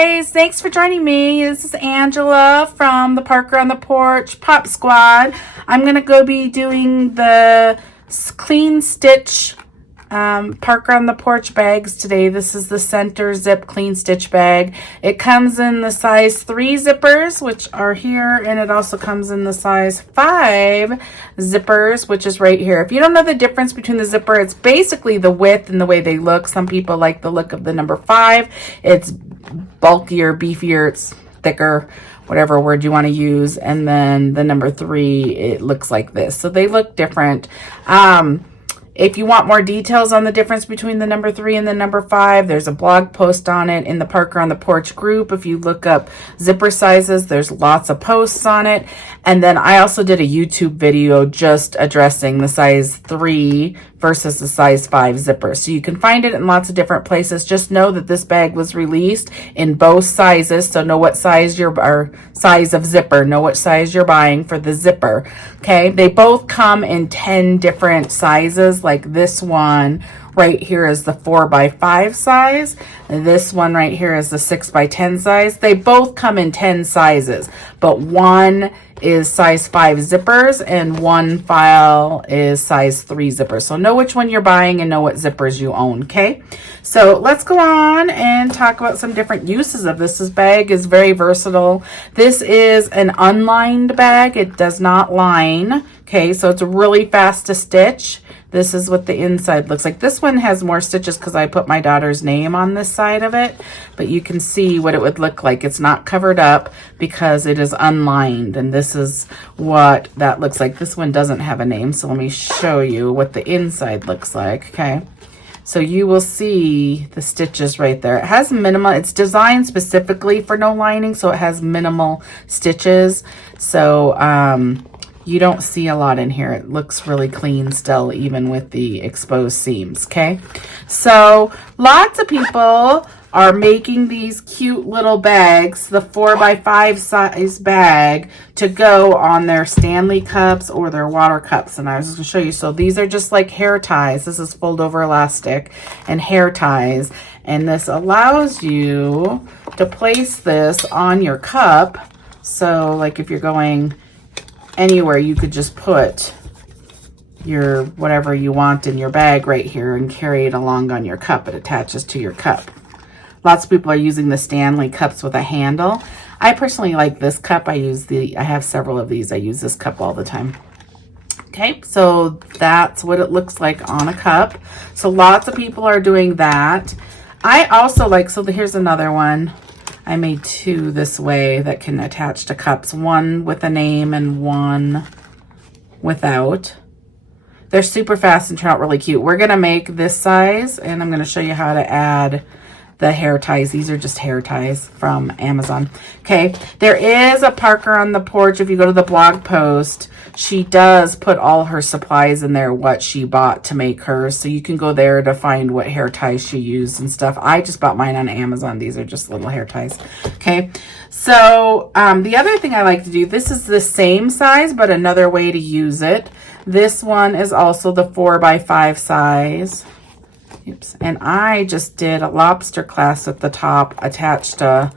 guys, thanks for joining me. This is Angela from the Parker on the Porch Pop Squad. I'm gonna go be doing the clean stitch Parker on the Porch bags today. This is the center zip clean stitch bag. It comes in the size 3 zippers, which are here, and it also comes in the size 5 zippers, which is right here. If you don't know the difference between the zipper, it's basically the width and the way they look. Some people like the look of the number 5. It's bulkier, beefier, it's thicker, whatever word you want to use. And then the number 3, it looks like this. So they look different. If you want more details on the difference between the number 3 and the number 5, there's a blog post on it in the Parker on the Porch group. If you look up zipper sizes, there's lots of posts on it. And then I also did a YouTube video just addressing the size 3 versus the size 5 zipper. So you can find it in lots of different places. Just know that this bag was released in both sizes. So know what size size of zipper, know what size you're buying for the zipper. Okay, they both come in 10 different sizes. Like this one right here is the 4x5 size. And this one right here is the 6x10 size. They both come in 10 sizes, but one is size 5 zippers and one file is size 3 zippers. So know which one you're buying and know what zippers you own. Okay, so let's go on and talk about some different uses of this. This bag is very versatile. This is an unlined bag. It does not line. Okay, so it's really fast to stitch. This is what the inside looks like. This one has more stitches because I put my daughter's name on this side of it, but you can see what it would look like. It's not covered up because it is unlined, and this is what that looks like. This one doesn't have a name, so let me show you what the inside looks like. Okay, so you will see the stitches right there. It has minimal, it's designed specifically for no lining, so it has minimal stitches. So you don't see a lot in here. It looks really clean still, even with the exposed seams. Okay, so lots of people are making these cute little bags, the 4x5 size bag, to go on their Stanley cups or their water cups. And I was just gonna show you. So these are just like hair ties. This is fold over elastic and hair ties. And this allows you to place this on your cup. So like if you're going anywhere, you could just put your whatever you want in your bag right here and carry it along on your cup. It attaches to your cup. Lots of people are using the Stanley cups with a handle. I personally like this cup. I have several of these. I use this cup all the time. Okay, so that's what it looks like on a cup. So lots of people are doing that. I also like, so here's another one. I made 2 this way that can attach to cups, one with a name and one without. They're super fast and turn out really cute. We're gonna make this size, and I'm gonna show you how to add the hair ties. These are just hair ties from Amazon. Okay, there is a Parker on the Porch. If you go to the blog post, she does put all her supplies in there, what she bought to make hers. So you can go there to find what hair ties she used and stuff. I just bought mine on Amazon. These are just little hair ties. Okay, so the other thing I like to do, this is the same size, but another way to use it. This one is also the 4x5 size. Oops. And I just did a lobster clasp at the top, attached a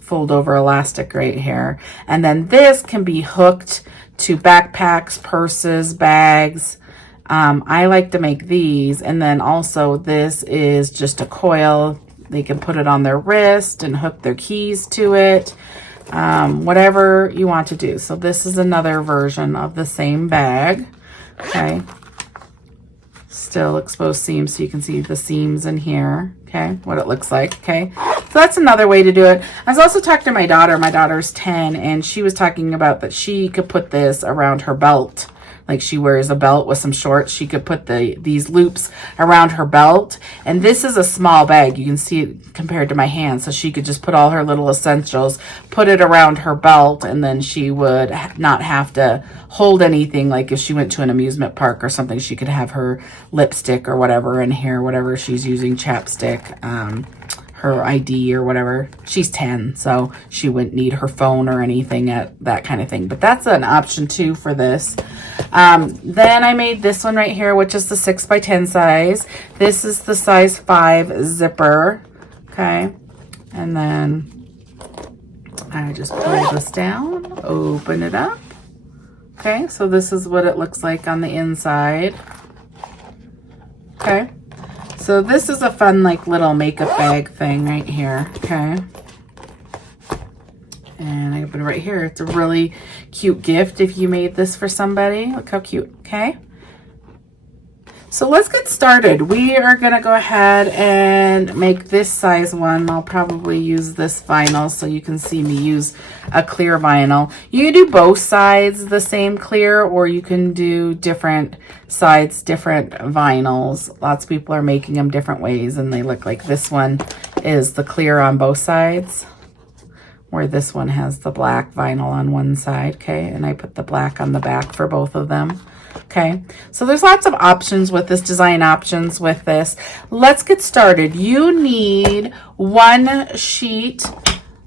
fold over elastic right here. And then this can be hooked to backpacks, purses, bags. I like to make these. And then also this is just a coil. They can put it on their wrist and hook their keys to it. Whatever you want to do. So this is another version of the same bag. Okay. Still exposed seams, so you can see the seams in here. Okay, what it looks like. Okay, so that's another way to do it. I was also talking to my daughter. My daughter's 10, and she was talking about that she could put this around her belt. Like she wears a belt with some shorts. She could put these loops around her belt. And this is a small bag. You can see it compared to my hand. So she could just put all her little essentials, put it around her belt, and then she would not have to hold anything. Like if she went to an amusement park or something, she could have her lipstick or whatever in here, whatever she's using, chapstick, her ID or whatever. She's 10, so she wouldn't need her phone or anything at that kind of thing. But that's an option too for this. Then I made this one right here, which is the 6x10 size. This is the size 5 zipper. Okay, And then I just pull this down, open it up. Okay, so this is what it looks like on the inside. Okay, so this is a fun like little makeup bag thing right here. Okay, and I open it right here. It's a really cute gift if you made this for somebody. Look how cute. Okay, so let's get started. We are gonna go ahead and make this size one. I'll probably use this vinyl so you can see me use a clear vinyl. You can do both sides the same clear, or you can do different sides, different vinyls. Lots of people are making them different ways and they look like this one is the clear on both sides, where this one has the black vinyl on one side. Okay, and I put the black on the back for both of them. Okay, so there's lots of options with this, design options with this. Let's get started. You need one sheet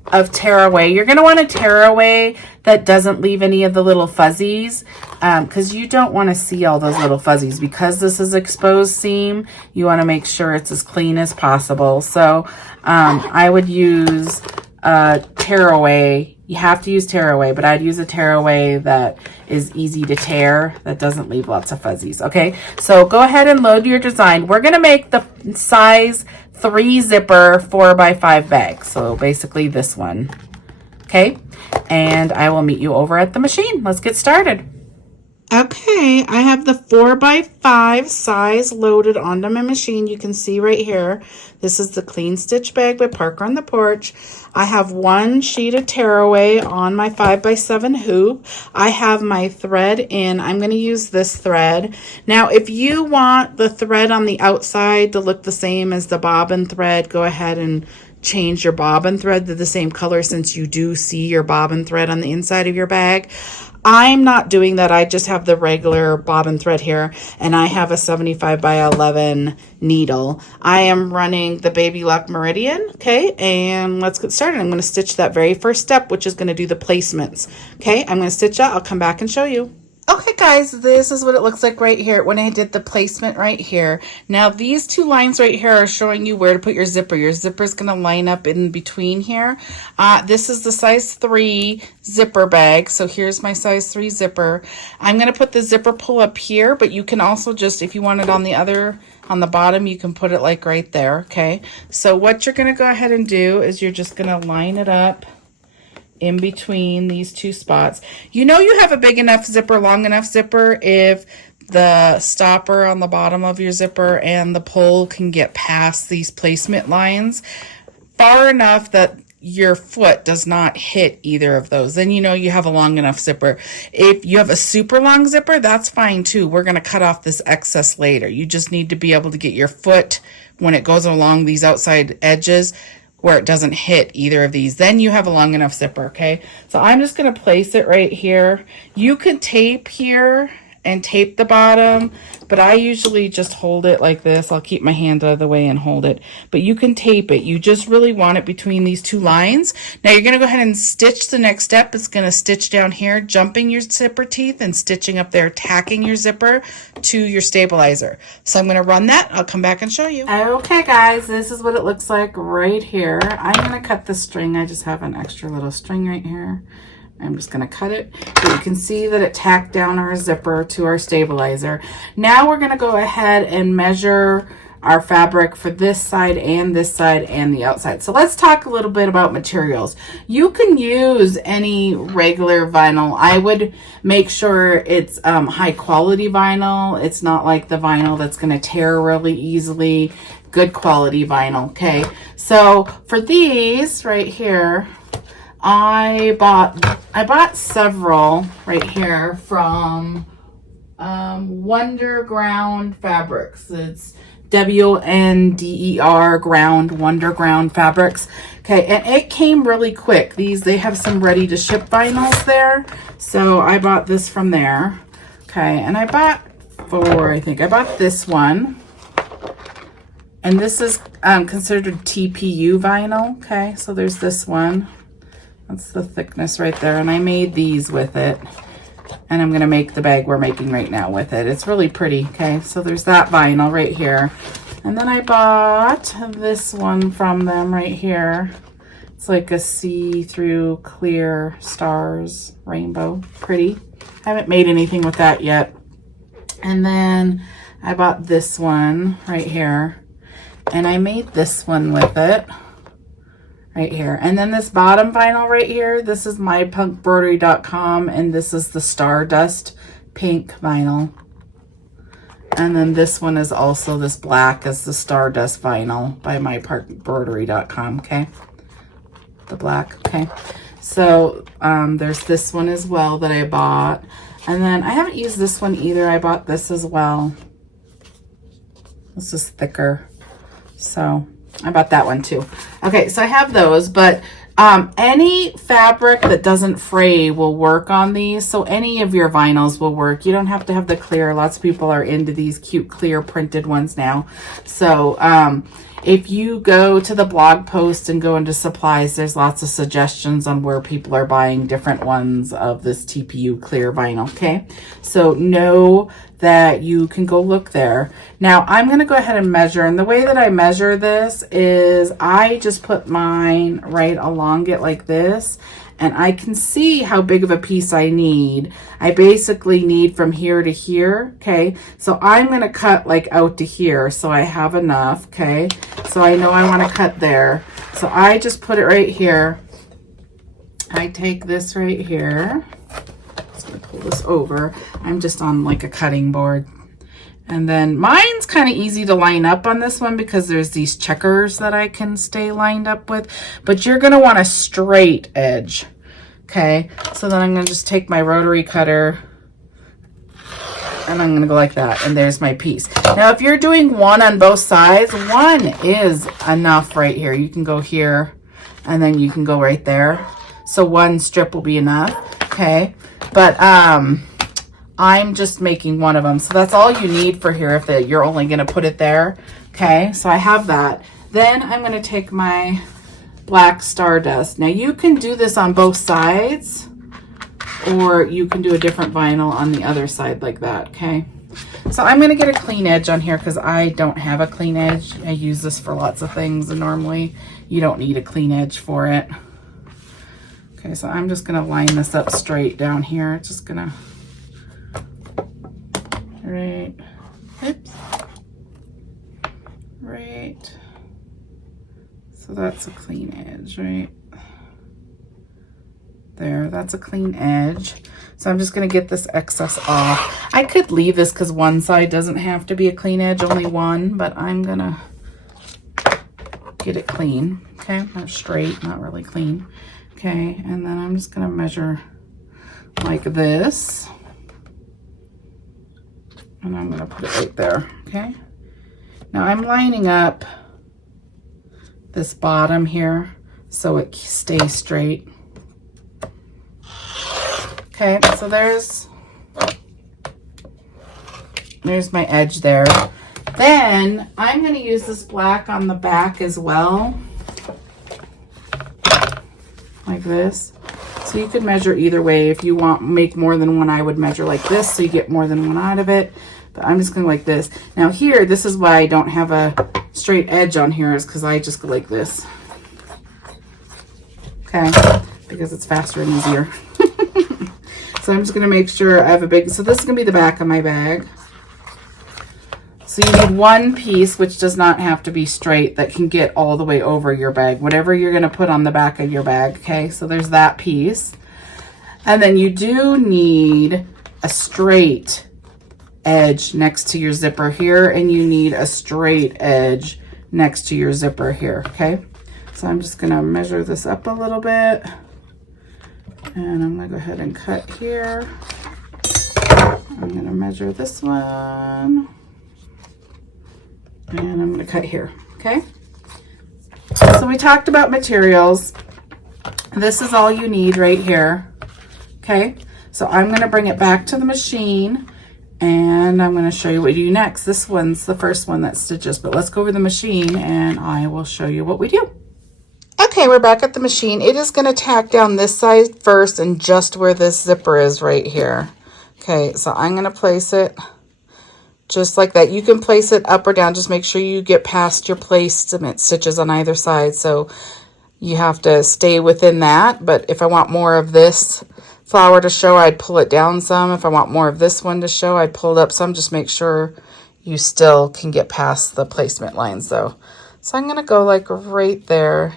of tearaway. You're going to want a tearaway that doesn't leave any of the little fuzzies, because you don't want to see all those little fuzzies. Because this is exposed seam, you want to make sure it's as clean as possible. So I would use tearaway. You have to use tearaway, but I'd use a tearaway that is easy to tear, that doesn't leave lots of fuzzies. Okay, so go ahead and load your design. We're gonna make the size 3 zipper 4x5 bag. So basically this one. Okay, and I will meet you over at the machine. Let's get started. Okay, I have the 4x5 size loaded onto my machine. You can see right here, this is the Clean Stitch Bag by Parker on the Porch. I have one sheet of tearaway on my 5x7 hoop. I have my thread in. I'm going to use this thread. Now, if you want the thread on the outside to look the same as the bobbin thread, go ahead and change your bobbin thread to the same color, since you do see your bobbin thread on the inside of your bag. I'm not doing that. I just have the regular bobbin thread here, and I have a 75 by 11 needle. I am running the Baby Lock Meridian. Okay, and let's get started. I'm going to stitch that very first step, which is going to do the placements. Okay, I'm going to stitch that. I'll come back and show you. Okay guys, this is what it looks like right here when I did the placement right here. Now these two lines right here are showing you where to put your zipper. Your zipper is going to line up in between here. This is the size 3 zipper bag. So here's my size 3 zipper. I'm going to put the zipper pull up here, but you can also just, if you want it on the bottom, you can put it like right there. Okay, so what you're going to go ahead and do is you're just going to line it up in between these two spots. You know you have a big enough zipper, long enough zipper, if the stopper on the bottom of your zipper and the pull can get past these placement lines far enough that your foot does not hit either of those. Then you know you have a long enough zipper. If you have a super long zipper, that's fine too. We're going to cut off this excess later. You just need to be able to get your foot, when it goes along these outside edges, where it doesn't hit either of these. Then you have a long enough zipper. Okay, so I'm just going to place it right here. You could tape here and tape the bottom, but I usually just hold it like this. I'll keep my hand out of the way and hold it, but you can tape it. You just really want it between these two lines. Now you're going to go ahead and stitch the next step. It's going to stitch down here, jumping your zipper teeth and stitching up there, tacking your zipper to your stabilizer. So I'm going to run that. I'll come back and show you. Okay guys, this is what it looks like right here. I'm going to cut the string. I just have an extra little string right here. I'm just going to cut it. But you can see that it tacked down our zipper to our stabilizer. Now we're going to go ahead and measure our fabric for this side and the outside. So let's talk a little bit about materials. You can use any regular vinyl. I would make sure it's high quality vinyl. It's not like the vinyl that's going to tear really easily. Good quality vinyl. Okay, so for these right here, I bought several right here from Wonderground Fabrics. It's WNDER ground, Wonderground Fabrics. Okay, and it came really quick. They have some ready to ship vinyls there. So I bought this from there. Okay, and I bought I bought this one. And this is considered TPU vinyl. Okay, so there's this one. That's the thickness right there. And I made these with it. And I'm going to make the bag we're making right now with it. It's really pretty. Okay, so there's that vinyl right here. And then I bought this one from them right here. It's like a see-through clear stars rainbow. Pretty. I haven't made anything with that yet. And then I bought this one right here. And I made this one with it. Right here. And then this bottom vinyl right here, this is my punkbroidery.com, and this is the Stardust pink vinyl. And then this one is also this black as the Stardust vinyl by mypunkbroidery.com, okay? The black, okay? So there's this one as well that I bought. And then I haven't used this one either. I bought this as well. This is thicker. So I bought that one too. Okay, so I have those, but any fabric that doesn't fray will work on these. So any of your vinyls will work. You don't have to have the clear. Lots of people are into these cute clear printed ones now. So if you go to the blog post and go into supplies, there's lots of suggestions on where people are buying different ones of this TPU clear vinyl, okay? So know that you can go look there. Now I'm going to go ahead and measure, and the way that I measure this is I just put mine right along it like this, and I can see how big of a piece I need. I basically need from here to here, okay? So I'm going to cut like out to here so I have enough, okay? So I know I want to cut there. So I just put it right here. I take this right here. Just going to pull this over. I'm just on like a cutting board. And then mine's kind of easy to line up on this one because there's these checkers that I can stay lined up with. But you're going to want a straight edge. Okay, so then I'm going to just take my rotary cutter and I'm going to go like that. And there's my piece. Now, if you're doing one on both sides, one is enough right here. You can go here and then you can go right there. So one strip will be enough. Okay, but I'm just making one of them. So that's all you need for here if you're only going to put it there. Okay, so I have that. Then I'm going to take my black Stardust. Now you can do this on both sides, or you can do a different vinyl on the other side like that, okay? So I'm going to get a clean edge on here because I don't have a clean edge. I use this for lots of things, and normally you don't need a clean edge for it. Okay, so I'm just going to line this up straight down here. Just going to right, oops, right. So that's a clean edge, right there. That's a clean edge. So I'm just going to get this excess off. I could leave this because one side doesn't have to be a clean edge, only one, but I'm going to get it clean. Okay, not straight, not really clean. Okay, and then I'm just going to measure like this. And I'm going to put it right there, okay? Now I'm lining up this bottom here so it stays straight. Okay, so there's my edge there. Then I'm going to use this black on the back as well, like this. So you could measure either way. If you want make more than one, I would measure like this so you get more than one out of it. But I'm just going like this. Now here, this is why I don't have a straight edge on here, is because I just go like this. Okay, because it's faster and easier. So I'm just going to make sure I have a big, so this is going to be the back of my bag. So you need one piece, which does not have to be straight, that can get all the way over your bag, whatever you're going to put on the back of your bag. Okay, so there's that piece. And then you do need a straight edge next to your zipper here, and you need a straight edge next to your zipper here. Okay, so I'm just going to measure this up a little bit, and I'm going to go ahead and cut here. I'm going to measure this one, and I'm going to cut here. Okay, so we talked about materials. This is all you need right here. Okay, so I'm going to bring it back to the machine, and I'm going to show you what we do next. This one's the first one that stitches, but let's go over the machine and I will show you what we do. Okay, we're back at the machine. It is going to tack down this side first and just where this zipper is right here. Okay, so I'm going to place it just like that. You can place it up or down. Just make sure you get past your placement stitches on either side. So you have to stay within that. But if I want more of this flower to show, I'd pull it down some. If I want more of this one to show, I'd pull it up some. Just make sure you still can get past the placement lines though. So I'm gonna go like right there.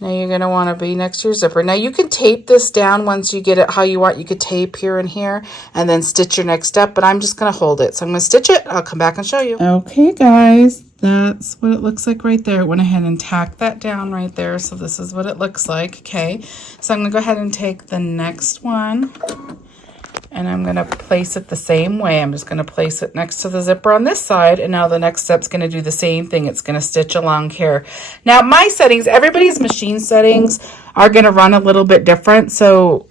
Now you're gonna wanna be next to your zipper. Now you can tape this down once you get it how you want. You could tape here and here and then stitch your next step, but I'm just gonna hold it. So I'm gonna stitch it, I'll come back and show you. Okay guys, that's what it looks like right there. I went ahead and tacked that down right there. So this is what it looks like, okay? So I'm gonna go ahead and take the next one and I'm gonna place it the same way. I'm just gonna place it next to the zipper on this side, and now the next step's gonna do the same thing. It's gonna stitch along here. Now my settings, everybody's machine settings are gonna run a little bit different, so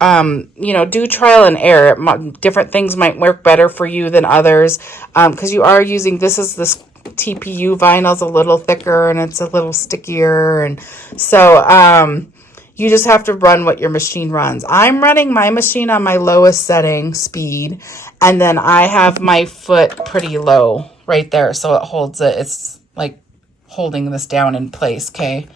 you know, do trial and error. Different things might work better for you than others, because you are using, this TPU vinyl's a little thicker and it's a little stickier, and so you just have to run what your machine runs. I'm running my machine on my lowest setting speed, and then I have my foot pretty low right there, so it holds it. It's like holding this down in place, okay?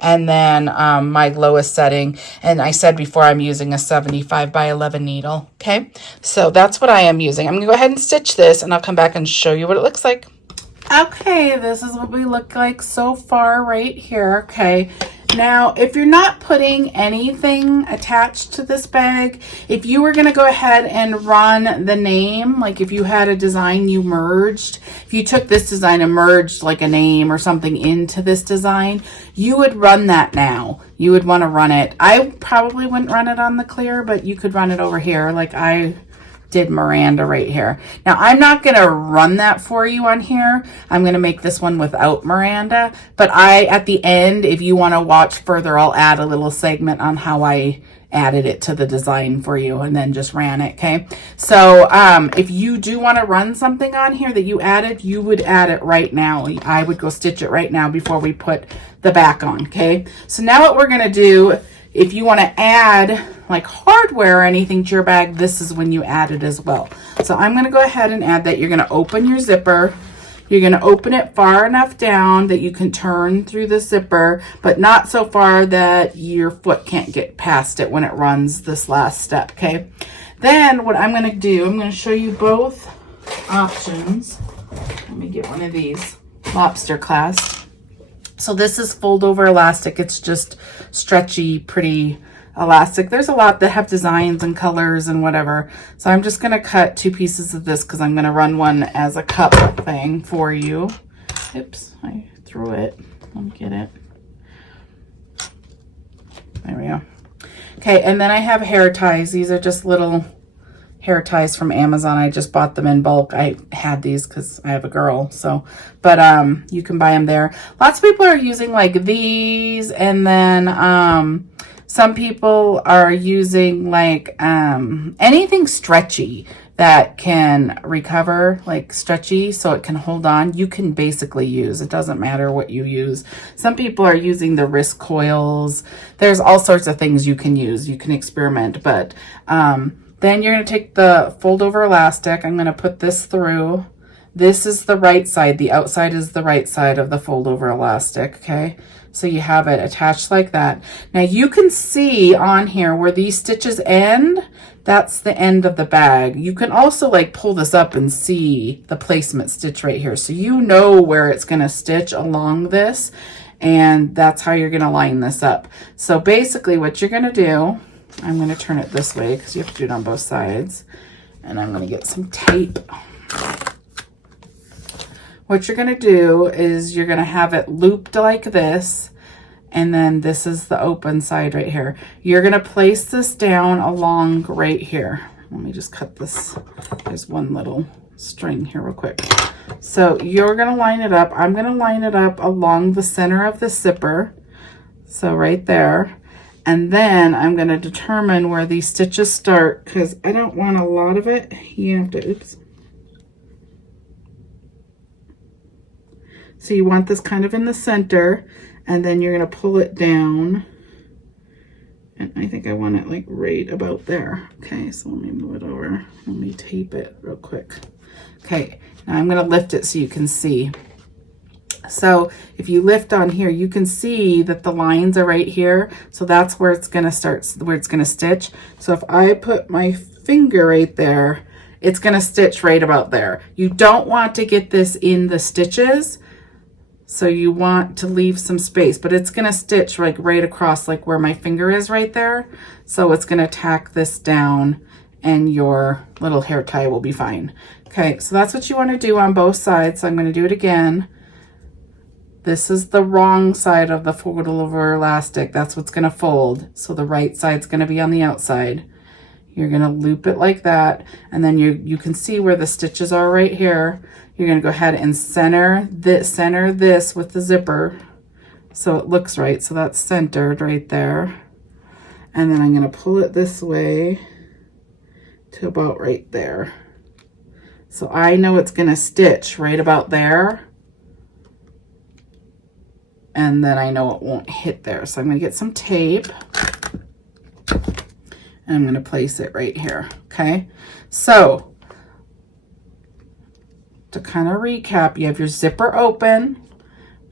And then my lowest setting, and I said before I'm using a 75 by 11 needle, okay? So that's what I am using. I'm gonna go ahead and stitch this, and I'll come back and show you what it looks like. Okay, this is what we look like so far right here, okay? Now, if you're not putting anything attached to this bag, if you were going to go ahead and run the name, like if you had a design you merged, if you took this design and merged like a name or something into this design, you would run that now. You would want to run it. I probably wouldn't run it on the clear, but you could run it over here like I did Miranda right here. Now I'm not going to run that for you on here. I'm going to make this one without Miranda, but at the end, if you want to watch further, I'll add a little segment on how I added it to the design for you and then just ran it, okay? So if you do want to run something on here that you added, you would add it right now. I would go stitch it right now before we put the back on, okay? So now what we're going to do, if you want to add like hardware or anything to your bag, this is when you add it as well. So I'm going to go ahead and add that. You're going to open your zipper. You're going to open it far enough down that you can turn through the zipper, but not so far that your foot can't get past it when it runs this last step, okay? Then what I'm going to do, I'm going to show you both options. Let me get one of these lobster clasps. So this is fold over elastic. It's just stretchy, pretty elastic. There's a lot that have designs and colors and whatever. So I'm just going to cut 2 pieces of this because I'm going to run one as a cup thing for you. Oops, I threw it. Let me get it. There we go. Okay, and then I have hair ties. These are just little hair ties from Amazon. I just bought them in bulk. I had these because I have a girl, so, but you can buy them there. Lots of people are using like these, and then some people are using like anything stretchy that can recover, like stretchy, so it can hold on. You can basically use, it doesn't matter what you use. Some people are using the wrist coils. There's all sorts of things you can use. You can experiment, but then you're going to take the fold over elastic. I'm going to put this through. This is the right side. The outside is the right side of the fold over elastic, okay? So you have it attached like that. Now you can see on here where these stitches end, that's the end of the bag. You can also like pull this up and see the placement stitch right here. So you know where it's going to stitch along this, and that's how you're going to line this up. So basically what you're going to do, I'm going to turn it this way because you have to do it on both sides. And I'm going to get some tape. What you're going to do is you're going to have it looped like this. And then this is the open side right here. You're going to place this down along right here. Let me just cut this. There's one little string here real quick. So you're going to line it up. I'm going to line it up along the center of the zipper. So right there. And then I'm going to determine where these stitches start because I don't want a lot of it. You have to, oops. So you want this kind of in the center, and then you're going to pull it down. And I think I want it like right about there. Okay, so let me move it over. Let me tape it real quick. Okay, now I'm going to lift it so you can see. So if you lift on here, you can see that the lines are right here. So that's where it's gonna start, where it's gonna stitch. So if I put my finger right there, it's gonna stitch right about there. You don't want to get this in the stitches, so you want to leave some space, but it's gonna stitch like right across like where my finger is right there. So it's gonna tack this down and your little hair tie will be fine. Okay, so that's what you wanna do on both sides. So I'm gonna do it again. This is the wrong side of the fold over elastic. That's what's gonna fold. So the right side's gonna be on the outside. You're gonna loop it like that, and then you can see where the stitches are right here. You're gonna go ahead and center this with the zipper so it looks right. So that's centered right there. And then I'm gonna pull it this way to about right there. So I know it's gonna stitch right about there. And then I know it won't hit there. So I'm gonna get some tape. And I'm gonna place it right here, okay? So, to kind of recap, you have your zipper open,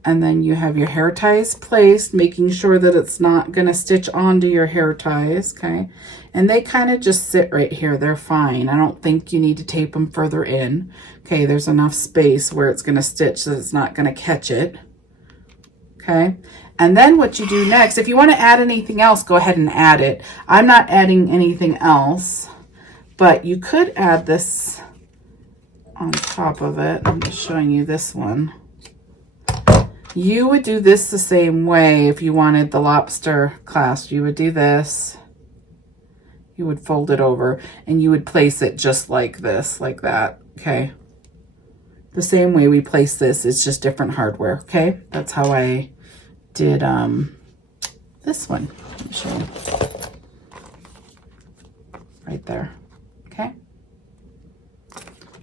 and then you have your hair ties placed, making sure that it's not gonna stitch onto your hair ties, okay? And they kind of just sit right here, they're fine. I don't think you need to tape them further in. Okay, there's enough space where it's gonna stitch so it's not gonna catch it, okay? And then what you do next, if you want to add anything else, go ahead and add it. I'm not adding anything else, but you could add this on top of it. I'm just showing you this one. You would do this the same way if you wanted the lobster clasp. You would do this. You would fold it over and you would place it just like this, like that, okay? The same way we place this, it's just different hardware, okay? That's how I did this one. Let me show you. Right there, okay?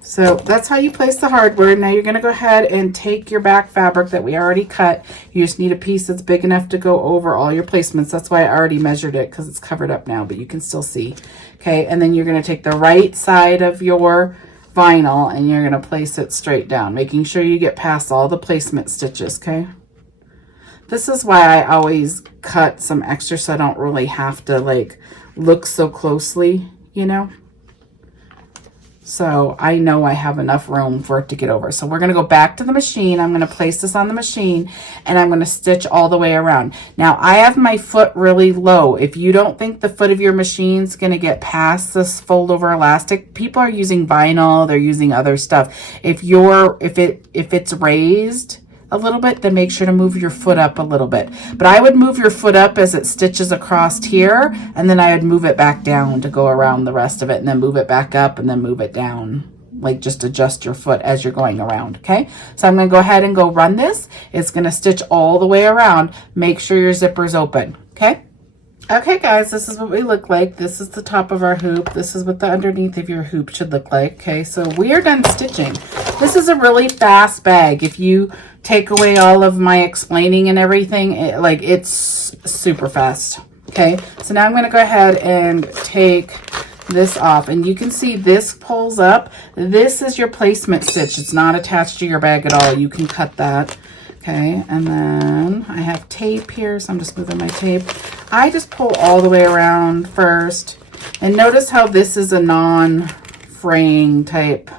So that's how you place the hardware. Now you're gonna go ahead and take your back fabric that we already cut. You just need a piece that's big enough to go over all your placements. That's why I already measured it, because it's covered up now, but you can still see, okay? And then you're gonna take the right side of your vinyl and you're gonna place it straight down, making sure you get past all the placement stitches, okay? This is why I always cut some extra so I don't really have to like look so closely, you know? So I know I have enough room for it to get over. So we're gonna go back to the machine. I'm gonna place this on the machine and I'm gonna stitch all the way around. Now I have my foot really low. If you don't think the foot of your machine's gonna get past this fold over elastic, people are using vinyl, they're using other stuff. If it's raised a little bit, then make sure to move your foot up a little bit. But I would move your foot up as it stitches across here, and then I would move it back down to go around the rest of it, and then move it back up and then move it down. Like just adjust your foot as you're going around, okay? So I'm gonna go ahead and go run this. It's gonna stitch all the way around. Make sure your zipper's open, okay? Okay guys, this is what we look like. This is the top of our hoop. This is what the underneath of your hoop should look like, okay? So we are done stitching. This is a really fast bag. If you take away all of my explaining and everything, it's super fast, okay? So now I'm gonna go ahead and take this off, and you can see this pulls up. This is your placement stitch. It's not attached to your bag at all. You can cut that. Okay, and then I have tape here, so I'm just moving my tape. I just pull all the way around first, and notice how this is a non-fraying type,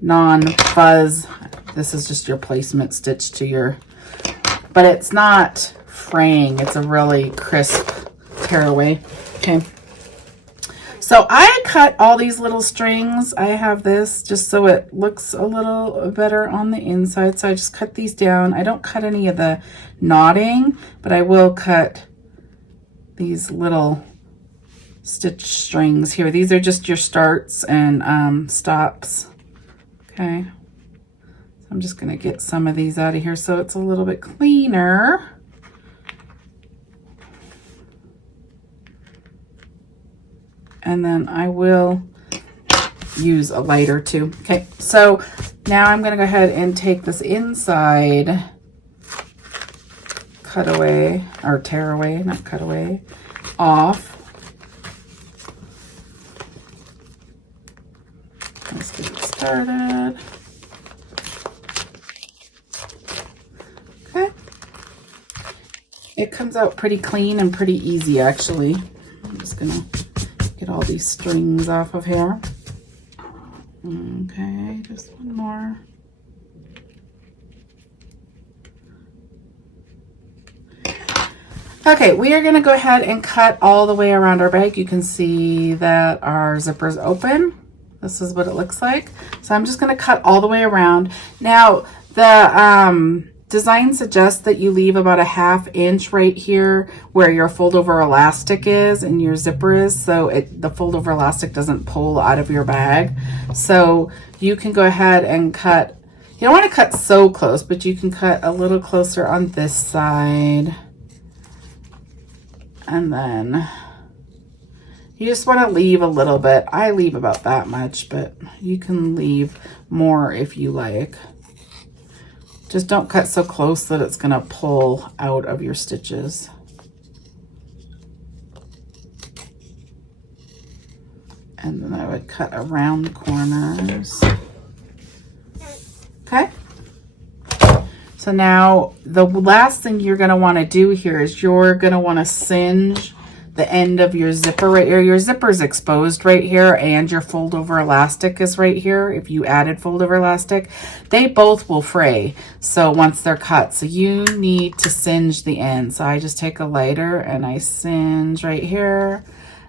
non-fuzz. This is just your placement stitch to your, but it's not fraying. It's a really crisp tearaway. Okay. So I cut all these little strings. I have this just so it looks a little better on the inside. So I just cut these down. I don't cut any of the knotting, but I will cut these little stitch strings here. These are just your starts and stops. Okay. So I'm just gonna get some of these out of here so it's a little bit cleaner. And then I will use a lighter too. Okay, so now I'm gonna go ahead and take this inside cutaway, or tear away, not cutaway, off. Let's get it started. It comes out pretty clean and pretty easy, actually. I'm just gonna get all these strings off of here. Okay, just one more. Okay, we are gonna go ahead and cut all the way around our bag. You can see that our zipper is open. This is what it looks like. So I'm just gonna cut all the way around. Now, the design suggests that you leave about a 1/2 inch right here where your fold over elastic is and your zipper is, so the fold over elastic doesn't pull out of your bag. So you can go ahead and cut, you don't want to cut so close, but you can cut a little closer on this side. And then you just want to leave a little bit. I leave about that much, but you can leave more if you like. Just don't cut so close that it's going to pull out of your stitches. And then I would cut around the corners. Okay. So now the last thing you're going to want to do here is you're going to want to singe the end of your zipper right here. Your zipper is exposed right here and your fold over elastic is right here. If you added fold over elastic, they both will fray. So once they're cut, so you need to singe the end. So I just take a lighter and I singe right here.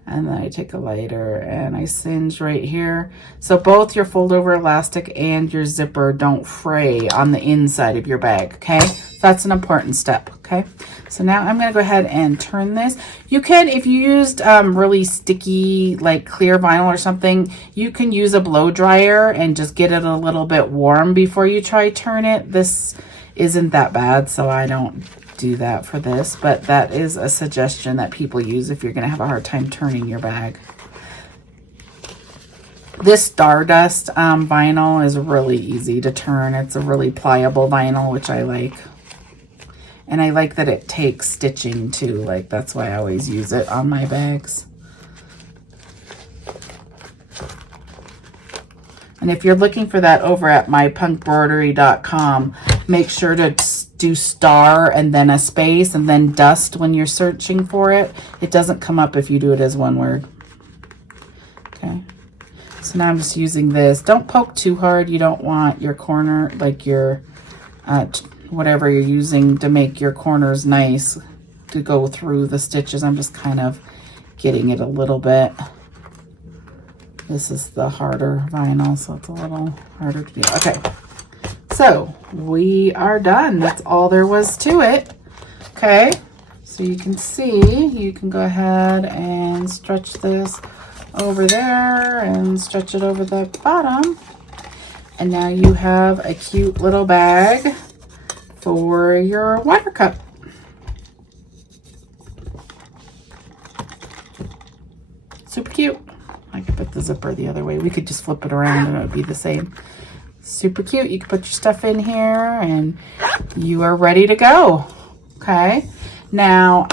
And then I take a lighter and I singe right here. So both your fold over elastic and your zipper don't fray on the inside of your bag, okay? That's an important step, okay? So now I'm gonna go ahead and turn this. You can, if you used really sticky, like clear vinyl or something, you can use a blow dryer and just get it a little bit warm before you try turn it. This isn't that bad, so I don't do that for this, but that is a suggestion that people use if you're going to have a hard time turning your bag. This Stardust vinyl is really easy to turn. It's a really pliable vinyl, which I like. And I like that it takes stitching too. Like, that's why I always use it on my bags. And if you're looking for that over at mypunkbroidery.com, make sure to do star and then a space and then dust when you're searching for it. It doesn't come up if you do it as one word. Okay. So now I'm just using this. Don't poke too hard. You don't want your corner, like your, whatever you're using to make your corners nice to go through the stitches. I'm just kind of getting it a little bit. This is the harder vinyl, so it's a little harder to do. Okay, so we are done. That's all there was to it. Okay, so you can see, you can go ahead and stretch this over there and stretch it over the bottom. And now you have a cute little bag for your water cup. Super cute. I could put the zipper the other way. We could just flip it around and it would be the same. Super cute. You can put your stuff in here and you are ready to go. Okay. Now,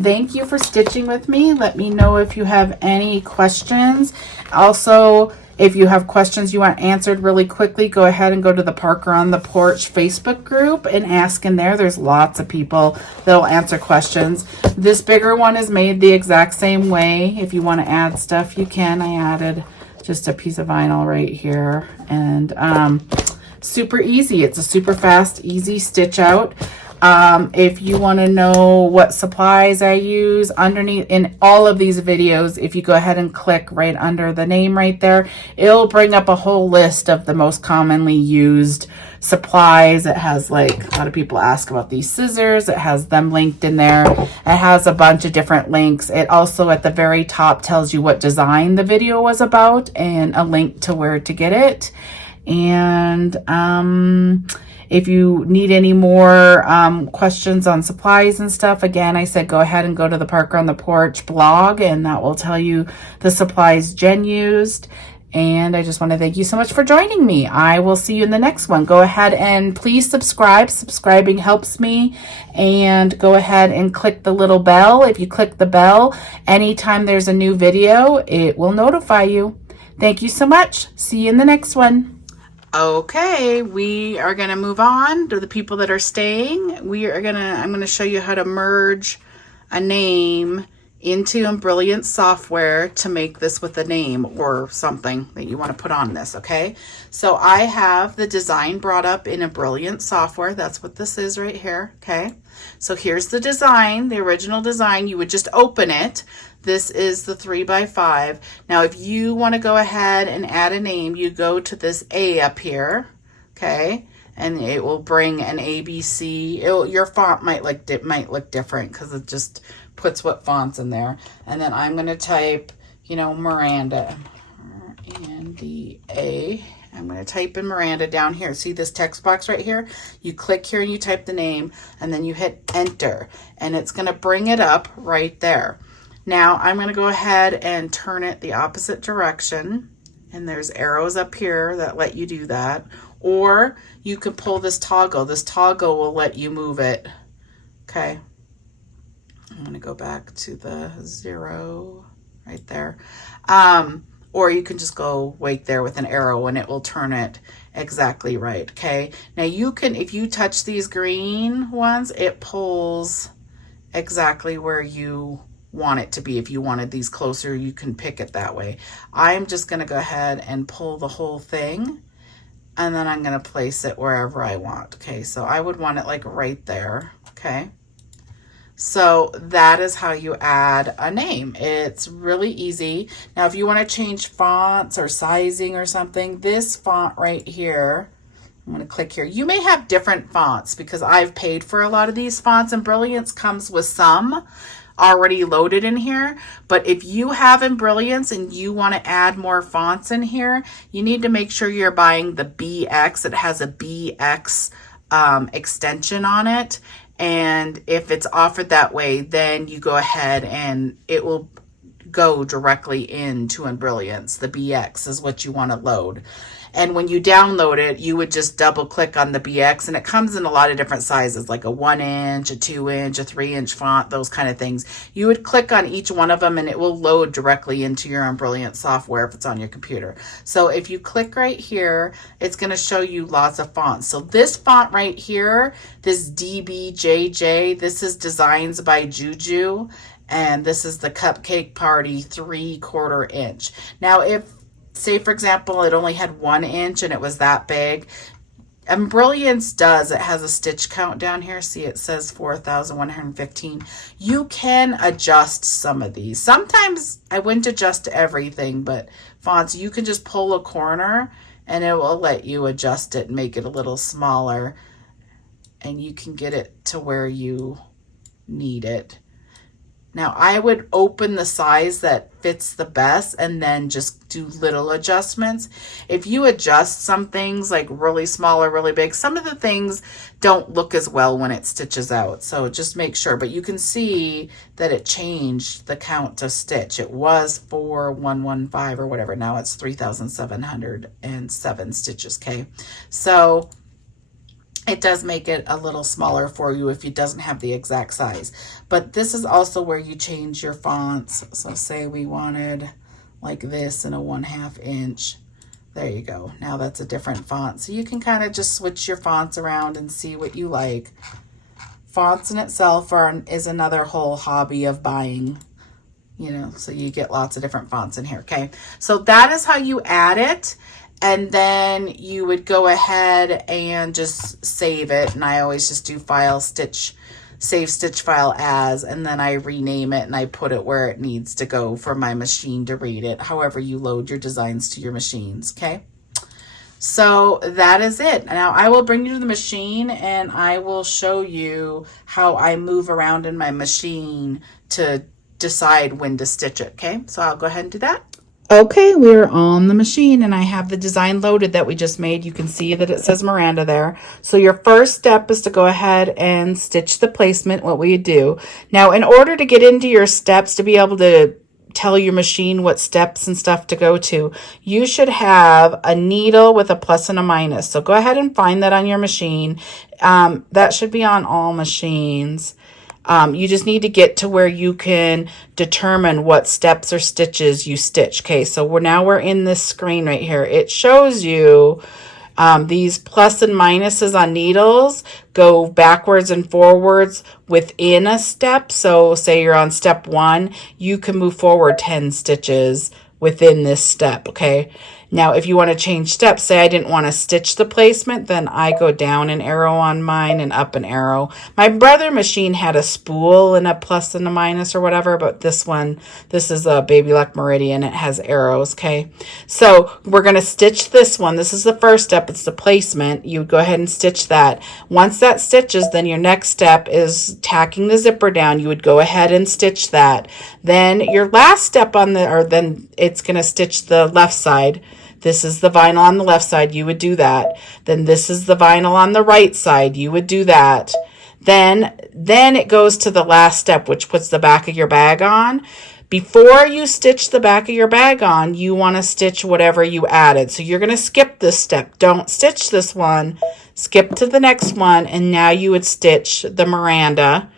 thank you for stitching with me. Let me know if you have any questions. Also, if you have questions you want answered really quickly, go ahead and go to the Parker on the Porch Facebook group and ask in there. There's lots of people that'll answer questions. This bigger one is made the exact same way. If you want to add stuff, you can. I added just a piece of vinyl right here. And super easy. It's a super fast, easy stitch out. If you want to know what supplies I use underneath in all of these videos, if you go ahead and click right under the name right there, it'll bring up a whole list of the most commonly used supplies. It has, like, a lot of people ask about these scissors. It has them linked in there. It has a bunch of different links. It also at the very top tells you what design the video was about and a link to where to get it. And if you need any more questions on supplies and stuff, again, I said go ahead and go to the Parker on the Porch blog, and that will tell you the supplies Jen used. And I just want to thank you so much for joining me. I will see you in the next one. Go ahead and please subscribe. Subscribing helps me. And go ahead and click the little bell. If you click the bell, anytime there's a new video, it will notify you. Thank you so much. See you in the next one. Okay, we are going to move on to the people that are staying. I'm going to show you how to merge a name into Embroidery software to make this with a name or something that you want to put on this, okay? So I have the design brought up in Embroidery software. That's what this is right here, okay? So here's the design, the original design. You would just open it. This is the 3x5. Now, if you want to go ahead and add a name, you go to this A up here, okay? And it will bring an ABC. Your font might look different because it just puts what fonts in there. And then I'm going to type, you know, Miranda, M-R-A-N-D-A. I'm going to type in Miranda down here. See this text box right here? You click here and you type the name, and then you hit enter, and it's going to bring it up right there. Now I'm going to go ahead and turn it the opposite direction, and there's arrows up here that let you do that. Or you can pull this toggle. This toggle will let you move it. Okay. I'm going to go back to the 0 right there. Or you can just go wait there with an arrow and it will turn it exactly right. Okay. Now you can, if you touch these green ones, it pulls exactly where you want it to be. If you wanted these closer, you can pick it that way. I'm just going to go ahead and pull the whole thing, and then I'm going to place it wherever I want. Okay. So I would want it like right there. Okay. So that is how you add a name. It's really easy. Now, if you want to change fonts or sizing or something, this font right here, I'm going to click here. You may have different fonts because I've paid for a lot of these fonts, and Brilliance comes with some already loaded in here. But if you have Embrilliance and you want to add more fonts in here, you need to make sure you're buying the BX. It has a BX extension on it. And if it's offered that way, then you go ahead and it will go directly into Embrilliance. The BX is what you want to load. And when you download it, you would just double click on the BX, and it comes in a lot of different sizes, like a 1-inch, a 2-inch, a 3-inch font, those kind of things. You would click on each one of them and it will load directly into your Embrilliance software if it's on your computer. So if you click right here, it's going to show you lots of fonts. So this font right here, this DBJJ, this is Designs by Juju, and this is the Cupcake Party 3/4 inch. Now, if say, for example, it only had 1 inch and it was that big, Embrilliance does, it has a stitch count down here. See, it says 4,115. You can adjust some of these. Sometimes I wouldn't adjust everything, but fonts, you can just pull a corner and it will let you adjust it and make it a little smaller, and you can get it to where you need it. Now, I would open the size that fits the best and then just do little adjustments. If you adjust some things like really small or really big, some of the things don't look as well when it stitches out. So just make sure. But you can see that it changed the count to stitch. It was 4,115 or whatever. Now it's 3,707 stitches. Okay. So it does make it a little smaller for you if it doesn't have the exact size. But this is also where you change your fonts. So say we wanted like this in a 1/2 inch. There you go. Now that's a different font. So you can kind of just switch your fonts around and see what you like. Fonts in itself is another whole hobby of buying, you know, so you get lots of different fonts in here. Okay. So that is how you add it. And then you would go ahead and just save it. And I always just do file, stitch, save stitch file as, and then I rename it and I put it where it needs to go for my machine to read it, however you load your designs to your machines. Okay. So that is it. Now I will bring you to the machine and I will show you how I move around in my machine to decide when to stitch it. Okay. So I'll go ahead and do that. Okay, we're on the machine and I have the design loaded that we just made. You can see that it says Miranda there. So your first step is to go ahead and stitch the placement, what we do. Now, in order to get into your steps, to be able to tell your machine what steps and stuff to go to, you should have a needle with a plus and a minus. So go ahead and find that on your machine. That should be on all machines. You just need to get to where you can determine what steps or stitches you stitch. Okay, so we're in this screen right here. It shows you These plus and minuses on needles go backwards and forwards within a step. So say you're on step 1, you can move forward 10 stitches within this step, okay? Now, if you want to change steps, say I didn't want to stitch the placement, then I go down an arrow on mine and up an arrow. My brother machine had a spool and a plus and a minus or whatever, but this is a Baby Luck Meridian. It has arrows, okay? So we're going to stitch this one. This is the first step. It's the placement. You would go ahead and stitch that. Once that stitches, then your next step is tacking the zipper down. You would go ahead and stitch that. Then your last step then it's going to stitch the left side. This is the vinyl on the left side, you would do that. Then this is the vinyl on the right side, you would do that. Then it goes to the last step, which puts the back of your bag on. Before you stitch the back of your bag on, you want to stitch whatever you added. So you're going to skip this step. Don't stitch this one. Skip to the next one, and now you would stitch the Miranda.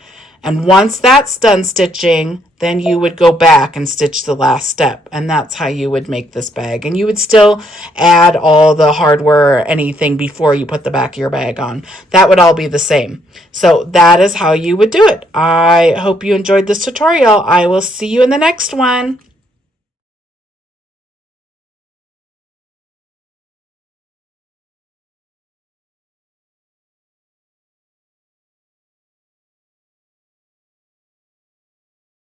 And once that's done stitching, then you would go back and stitch the last step. And that's how you would make this bag. And you would still add all the hardware or anything before you put the back of your bag on. That would all be the same. So that is how you would do it. I hope you enjoyed this tutorial. I will see you in the next one.